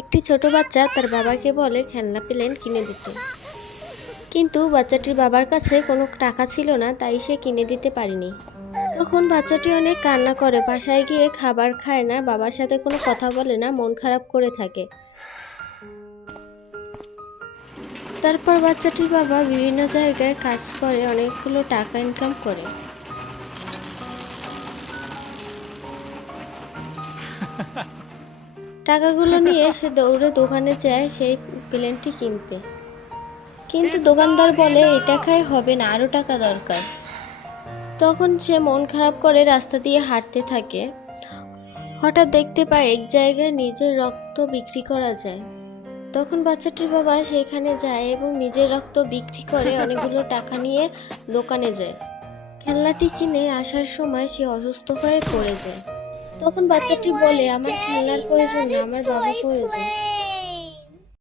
একটি ছোট বাচ্চা তার বাবাকে বলে খেলনা প্লেন কিনে দিতে, কিন্তু বাচ্চাটির বাবার কাছে কোনো টাকা ছিল না, তাই সে কিনে দিতে পারেনি। তখন বাচ্চাটি অনেক কান্না করে, বাসায় গিয়ে খাবার খায় না, বাবার সাথে কোনো কথা বলে না, মন খারাপ করে থাকে। তারপর বাচ্চাটির বাবা বিভিন্ন জায়গায় কাজ করে অনেকগুলো টাকা ইনকাম করে। টাকাগুলো নিয়ে সে দৌড়ে দোকানে যায় সেই প্লেনটি কিনতে, কিন্তু দোকানদার বলে এই টাকায় হবে না, আরো টাকা দরকার। তখন সে মন খারাপ করে রাস্তা দিয়ে হাঁটতে থাকে। হঠাৎ দেখতে পায় এক জায়গায় নিজের রক্ত বিক্রি করা যায়। তখন বাচ্চাটির বাবা সেখানে যায় এবং নিজের রক্ত বিক্রি করে অনেকগুলো টাকা নিয়ে দোকানে যায়। খেলনাটি কিনে আসার সময় সে অসুস্থ হয়ে পড়ে যায়। তখন বাচ্চাটি বলে আমার খেলনার প্রয়োজন না, আমার বাবা প্রয়োজন।